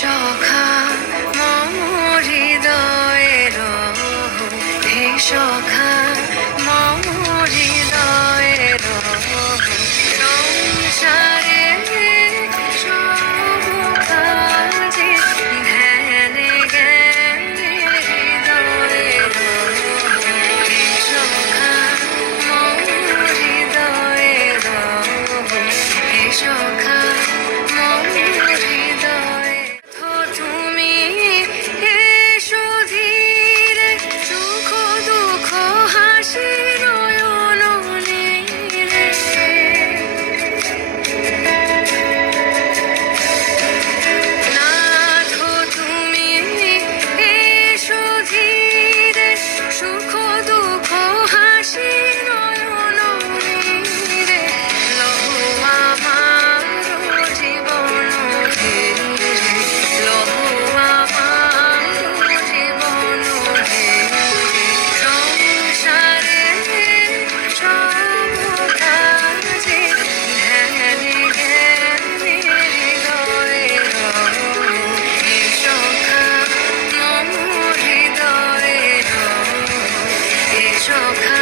সখা মম হৃদয়ের হে সখা মম হৃদয়ের সংসারে সব কাজে ধ্যানে জ্ঞানে হৃদয়ের হে সখা মম হৃদয়ের হে সখা মম হৃদয়ে তুমি এসো ধীরে সুখ দুঃখ হাসি নয়ন নীরে নাথ তুমি এসো ধীরে সুখ দুঃখ হাসি নয়ন নীরে লহু আমার জীবন ধীরে লহু আমার জীবন ধীরে সংসারে সব কাজে ধ্যানে জ্ঞানে হৃদয়ের হে সখা মম হৃদয়ের হে সখা